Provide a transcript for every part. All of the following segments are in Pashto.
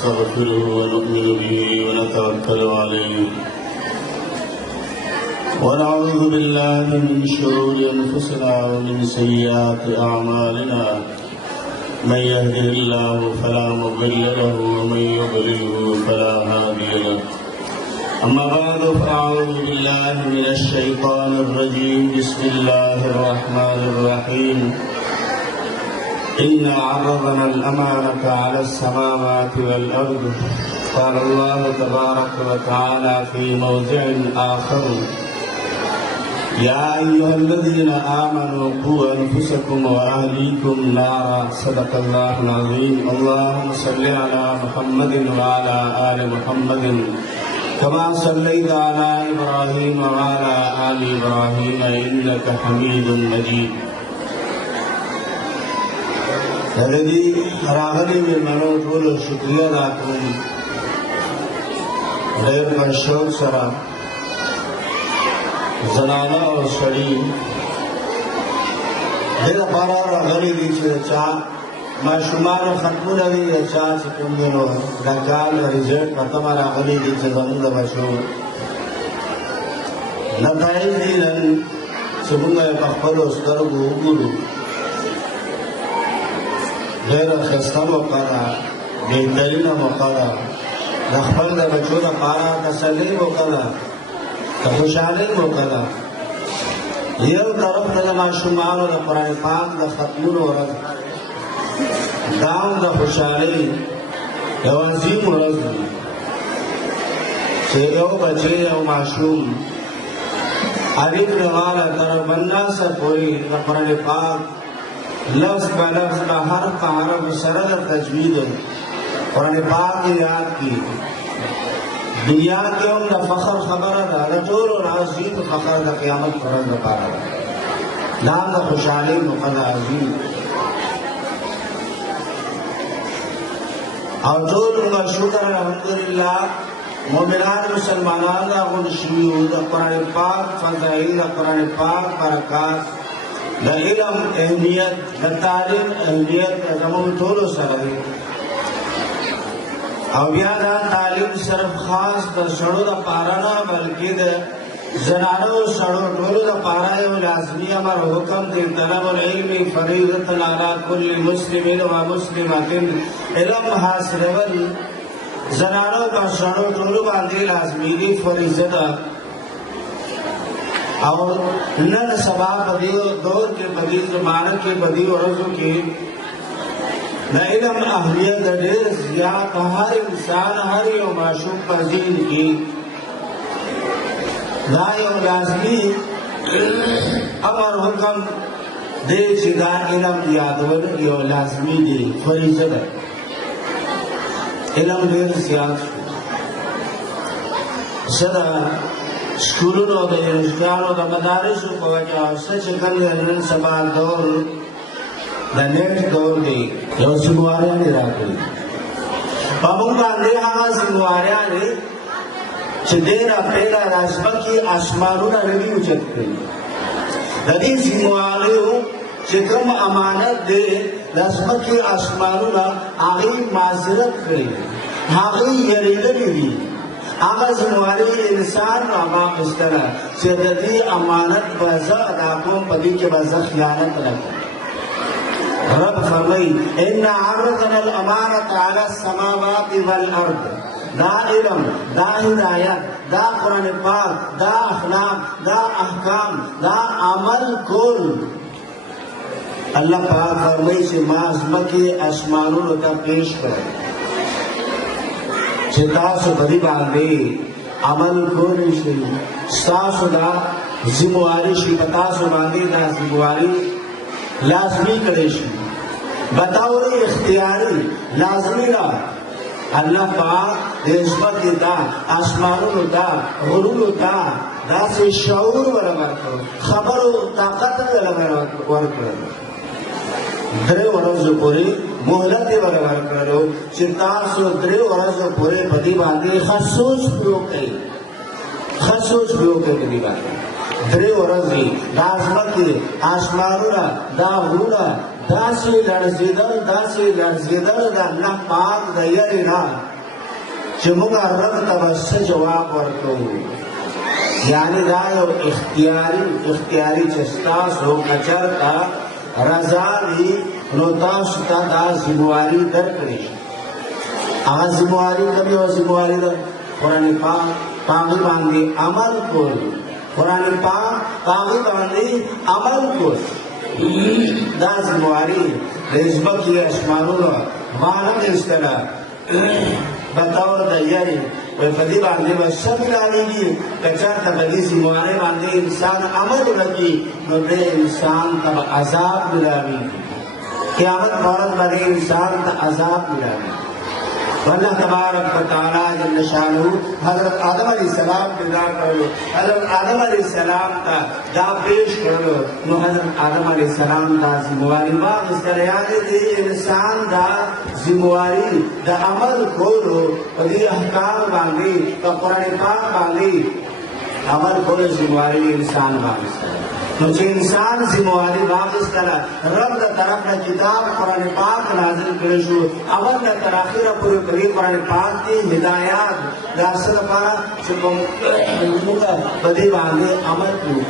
ونستغفره ونؤمن به ونتوكل عليه ونعوذ بالله من شرور أنفسنا ومن سيئات أعمالنا من يهده الله فلا مضل له ومن يضلله فلا هادي له أما بعد فأعوذ بالله من الشيطان الرجيم بسم الله الرحمن الرحيم إنا عرضنا الأمانة على السماوات والأرض قال الله تبارك وتعالى في موضع آخر يا أيها الذين آمنوا قوا أنفسكم وأهليكم نارا صدق الله العظيم اللهم صل على محمد وعلى آل محمد كما صليت على إبراهيم وعلى آل إبراهيم إنك حميد مجيد الذي راغلي من منوت ولو شكريا لكم غير مشهور سرا زنانا اور سڑی دیر پارا راغلی دی چه چا ما شمار ختمون دی چا چکم دینو دکال ریزیٹ ختم راغلی دی چه زمون دا مشهور نتائج دی لن چمونگا پخپل استرگو گلو غیر خسته موقع ده بهترینه موقع ده د خپل د بچو لپاره تسلي موقع ده د خوشحالۍ موقع ده یو طرف ته د ماشومانو د قرآن پاک د ختمونو ورځ دا هم د خوشحالۍ یو عظیم ورځ ده چې یو بچی یو ماشوم الف والا تر بناسه پورې د قرآن پاک لفظ با لفظ با حرف با حرف سرد تجوید قرآن پاک یاد کی دنیا کے ہم دا فخر خبر دا رجول اور عظیم فخر دا قیامت فرد دا پارا دا نام دا خوشحالی مقد عظیم اور جول انگا شکر الحمدللہ مومنان مسلمانان دا غنشوی دا قرآن پاک فضائل دا قرآن پاک برکات دا علم اہمیت دا تعلیم اہمیت زمون طولو سره او بیا دا تعلیم صرف خاص دا سڑو دا پارانا بلکہ دا زنانو سڑو طولو دا پارا یو لازمی امر حکم دی طلب العلم فریضت علی کل مسلم و مسلمت علم حاصل ول زنانو دا سڑو طولو باندی لازمی دی فریضت اور نن سبا بدیو دور کے بدی زمانہ کے بدی ورزو کی نہ علم اہمیت دیر زیاد ہر انسان ہر یو معشوق پذیر کی دا یو لازمی امر حکم دے چدا علم یادور یو لازمی دی فریضت ہے علم دیر زیاد صدا سکولونو د یونیورسټیانو د مدارسو په وجه او څه چې کوم نن سبا دور د نیټ دور دی یو ذمہواریاں راغلي په موږ باندې هغه ذمہواریاں چې ډېر پیدا راشبکی اسمانونه لري اوچت کړي د دې ذمہواریو چې کوم امانت دی راشبکی اسمانونه هغه معذرت کړي هغه یریدلې دي آغا زمواری انسان و آغا مسترہ سیدتی امانت بازا اداکوں پدی کے بازا خیانت لگا رب فرمائی اِنَّا عَرَّضْنَا الْأَمَانَةَ عَلَى السَّمَاوَاتِ وَالْأَرْضِ دا علم دا ہدایت دا قرآن پاک دا اخلاق دا احکام دا عمل کل اللہ پاک فرمائی سے معظمت اسمانوں تا پیش کرے چې تاسو په دې باندې عمل کولی شئ ستاسو دا ذمہواری شي په تاسو باندې دا ذمہواری لازمي کړئ شي بطور اختیاري لازمي ده الله پاک د عصمت دا آسمانونو دا غرونو دا داسې شعور ورکړو خبرو طاقت ورکړو درې ورځې پورې مهلت ورکړو چې تاسو درې ورځې پورې په دې باندې خصوص وکړئ په دې باندې درې ورځې دا ځمکې اسمانونه دا غرونه داسې لړزېدل د الله پاک د یاري نه چې موږ رب ته بس جواب ورکوو. یعنی دا یو اختیاري چې ستاسو کچرته رضا وي نو تاسو ته دا ذمواري درکړي. هغه ذمواري کوم یو ذمواري ده؟ قرآن پاک هغې باندې عمل کول. قرآن پاک هغې باندې عمل کول دا ذمواري د ځمکې اسمانونو غاړه ایستله بطور د یاري په دې باندې به شک رالېږي. که چېرته په دې ذموارۍ باندې انسان عمل وکړي نو دې انسان ته به عذاب ملاوېږي. قیامت په ورځ باندې انسان ته عذاب ملاوېږي. والله تبارک و تعالی جل شانہ حضرت آدم علیہ السلام پیدا کړو. حضرت آدم علیہ السلام ته دا پیش کړو نو حضرت آدم علیہ السلام دا ذمواري واخیستله. یعنې د انسان دا ذمواري د عمل کولو په دې احکام باندې په قرآن پاک باندې عمل کولو ذمواري انسان واخیستله. نو چې انسان ذمواري واخیستله رب د طرف نه کتاب قرآن پاک نازل کړی شو. اول نه تر اخره پورې په دې قرآن پاک کې هدایات د څه لپاره چې موږ په دې باندې عمل کړو.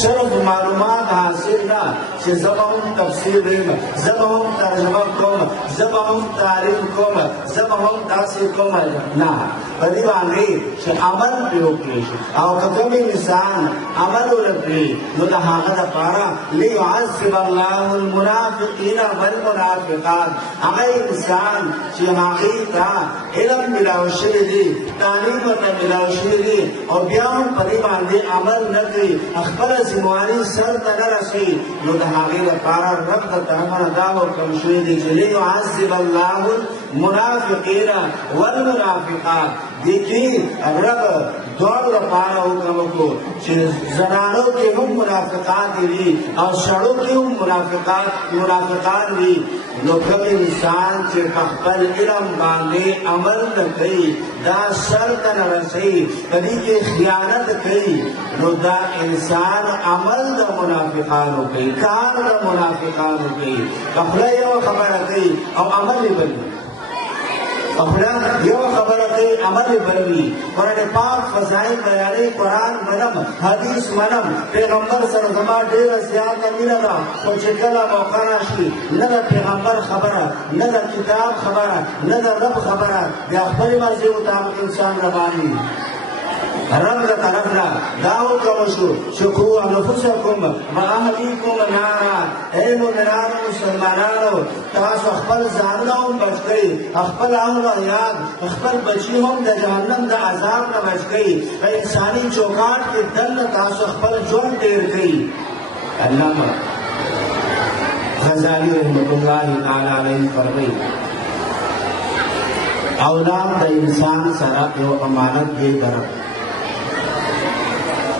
صرف معلومات حاصل نه چې زه به هم تفسیر ویم، زه به هم ترجمه کوم، زه به هم تعلیم کوم، زه به هم داسې کوم. نه، په دې باندې چې عمل پرې وکړی شي. او که کوم انسان عمل ونه کړي نو د هغه دپاره لیعذب الله المنافقین والمنافقات. هغه انسان چې هغې ته علم ملاو شوی دی، تعلیم ورته ملاو شوی دی او بیا هم په دې باندې عمل نه کوي، خپله ذمواري سر ته نه رسوي، نو د هغې لپاره رب د طرفه نه دا حکم شوی دی چې لیعذب الله المنافقین والمنافقات. دې کې رب دواړو لپاره حکم وکړو چې زنانو کې هم منافقات وي او سړو کې هم منافقان وي. نو کوم انسان چې په خپل علم باندې عمل نه کوي، دا سر ته نه رسوي، په دې کې خیانت کوي، نو دا انسان عمل د منافقانو کوي، کار د منافقانو کوي. خوله یوه خبره کوي او عمل یې بل وي. خوله یوه خبره کوي عمل یې بل وي. قرآن پاک فضایل بیانوي، قرآن منم، حدیث منم، پیغمبر سره زما ډېره زیاته مینه ده، خو چې کله موقع راشي نه د پیغمبر خبره، نه د کتاب خبره، نه د رب خبره، بیا خپلې مرضۍ مطابق انسان روان وي. رب د طرف نه دا حکم شو چې قوا انفسکم واهلیکم نارا. ای مؤمنانو مسلمانانو، تاسو خپل ځانونه هم بچ کړئ، خپل اولاد، خپل بچي هم د جهنم د عذاب نه بچ کړئ. په انساني چوکاټ کې دننه تاسو خپل ژوند تېر کړئ. علامه غزالي رحمت الله تعالی علیه فرمایي اولاد د انسان سره یو امانت دی درک،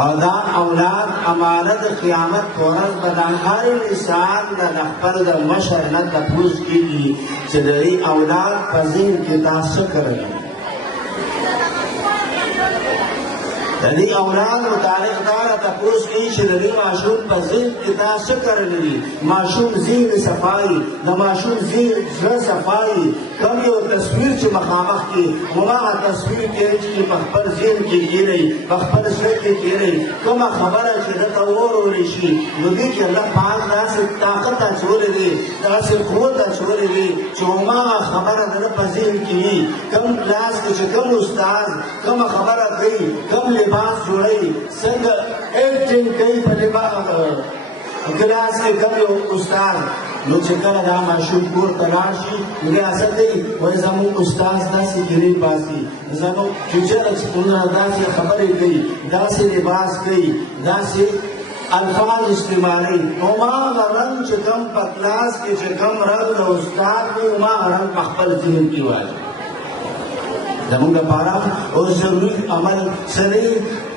او دا اولاد امانت قیامت ورځ به د هر انسان د خپل د مشر نه تپوس کېږي چې د دې اولاد په ذهن کې تا څه کړی. د دې اولاد متعلق دا تپوس کېږي چې د دې ماشوم په ذهن کې تا څه کړلی دي. ماشوم ذهن صفایي، د ماشوم زړه صفایي، کوم یو تصویر چې مخامخ کې هماغه تصویر کېږي چې په خپل ذهن کې کېږي، په خپل زړه کې کېږي. کومه خبره چې درته واورئ شي نو دې کې الله پاک داسې طاقت اچولی دی، داسې قوت اچولی دی چې هماغه خبره د ده په ذهن کې وي. کوم کلاس کې چې کوم استاد کومه خبره کوي، کوم لباس جوړوي، څنګه ایکټینګ کوي په لباس کلاس کې کوم یو استاد، نو چې کله دا ماشوم کور ته لاړ شي نو بیا څه کوي؟ وایي زموږ استاد داسې ګیرې باسي، زموږ ټیچر داسې خبرې کوي، داسې لباس کوي، داسې الفاظ استعمالوي. هماغه رنګ چې کوم په کلاس کې چې کوم رنګ د استاد وي هماغه رنګ په خپل ذهن کې وایي. زموږ لپاره اوس ضروري عمل سره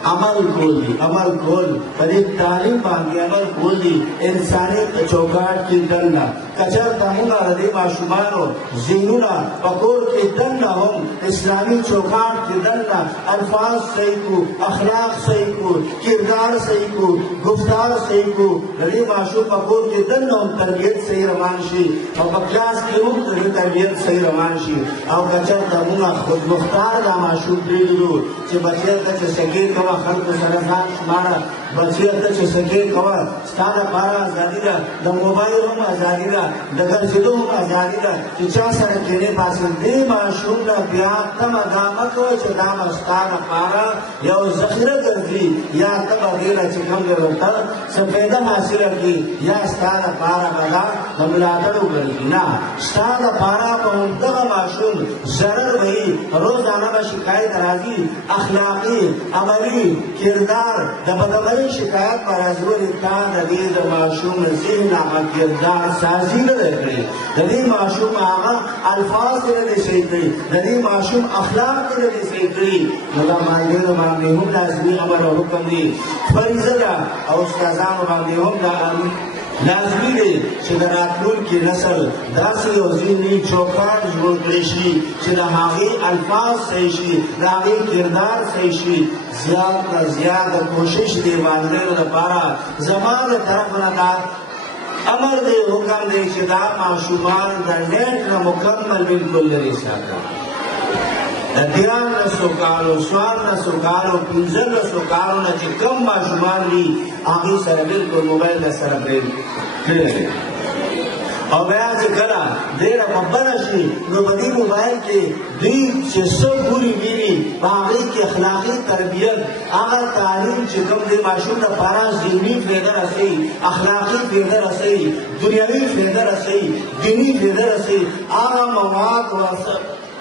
عمل کول دي، عمل کول په دې تعلیم باندې عمل کول دي. انساني چوکاټ کې دننه که چېرته موږ د دې ماشومانو ذهنونه په کور کې دننه هم اسلامی چوکاٹ کی دلنا الفاظ صحیح کو اخلاق صحیح کو کردار صحیح کو گفتار صحیح کو دلی معشوق پکور کی دلنا تربیت صحیح روان شي او بکلاس کی هم تربیت صحیح روان شي او کچر دمونا خود مختار دا معشوق دیدو چې بچی ته چې سګي کوا خلق سره ځان شماره بچی ته چې سګي کوا ستاره بارا ازادي ده د موبایل هم ازادي ده د ګرځېدو هم ازادي ده چې چا سره کېنه پاسې دې معشوق لا بیا تم دا مکو چې دا ستاره بارا یو ذخیره ګرځي یا تبا غیره چې کوم ورته سفیده حاصله کی یا ستاره بارا بلا د ملاتړو ګرځي نه ستاره بارا په دغه معشوق ضرر وي روزانه به شکایت راځي اخلاقی عملی کردار د بدبختی شکایت پر ازور تا د دې د معشوق ذهن هغه کردار سازی نه لري د دې معشوق هغه الفاظ نه صحیح دي د دې معشوق اخلاق نه صحیح دي نو دا باندې هم لازمي امر او حکم دي فریضه ده او استادانو باندې هم دا لازمی دی چې د راتلونکي نسل داسې یو ذهني چوکاټ جوړ کړی شي چې د هغې الفاظ صحیح شي د هغې کردار صحیح شي زیات نه زیاته کوشش دی والدینو لپاره زما له طرف نه دا امر دی حکم دی چې دا ماشومان د نیټ نه مکمل بالکل لرې ساته دیان نسو کالو سوار نسو کالو پنزل نسو کالو نا چه کم ماشومان لی آگی سر بلکل موبایل سر بریل کرے او بیا چې کله ډېره مبله شي نو په دې موبایل کې دوی چې څه ګوري ویني په هغې کې اخلاقي تربیت هغه تعلیم چې کوم دی ماشوم لپاره ذهني فایده رسوي اخلاقي فایده رسوي دنیوي فایده رسوي دیني فایده رسوي هغه مواد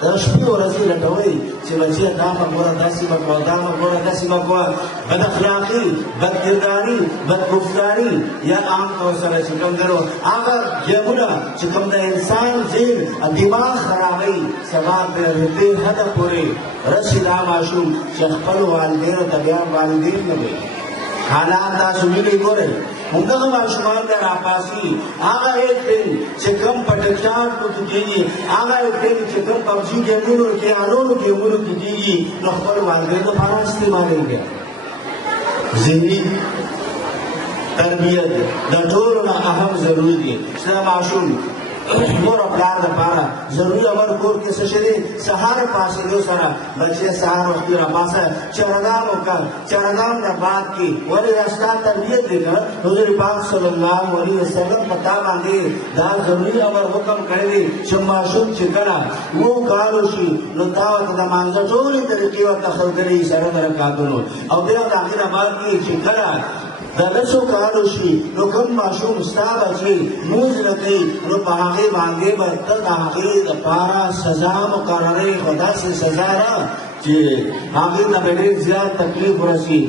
د شپې ورځې لټوئ چې بچیه دا به ګوره داسې به کوه دا به ګوره داسې به کوه بد اخلاقي بد کرداري بد گفتاري یا عام طور سره چې کوم درو هغه ګیمونه چې کوم د انسان ذهن دماغ خرابوي سبا د دې حده پورې رسي دا ماشوم چې خپل والدینو ته بیا والدین نه وي حالات تاسو وینئ ګورئ همدغه ماشومان به راپاسي هغه ایک دن چې کوم پټکچاټ پکې کېږي هغه ایک دن چې کوم پبجي ګیمونو کې انونو ګیمونو کې کېږي نو خپل والدین لپاره استعمالېږي ذهني تربیت د ټولو نه اهم ضروري دي چې ماشوم مور او پلار لپاره ضروري امر کور کې څه شي سهار پاسېدو سره بچی سهار وخت راپاسه چرګام وکړ چرګام نه بعد کې ولې راستا تربیت وکړ حضور پاک صلی الله علیه وسلم پتا باندې دا ضروري امر حکم کړی چې ماشوم چې کړه وو کالو شي نو دا د مانځه ټولې طریقې ورته خلګري سره درکاتونو او بیا د اخره بعد کې چې کړه دا لسو کالو شي نو کوم ماشوم ستا بچي موز نه کوي نو په هغې باندې به ته د هغې دپاره سزا مقرروې خو داسې سزا ده چې هغې ته به ډېر زیات تکلیف ورسي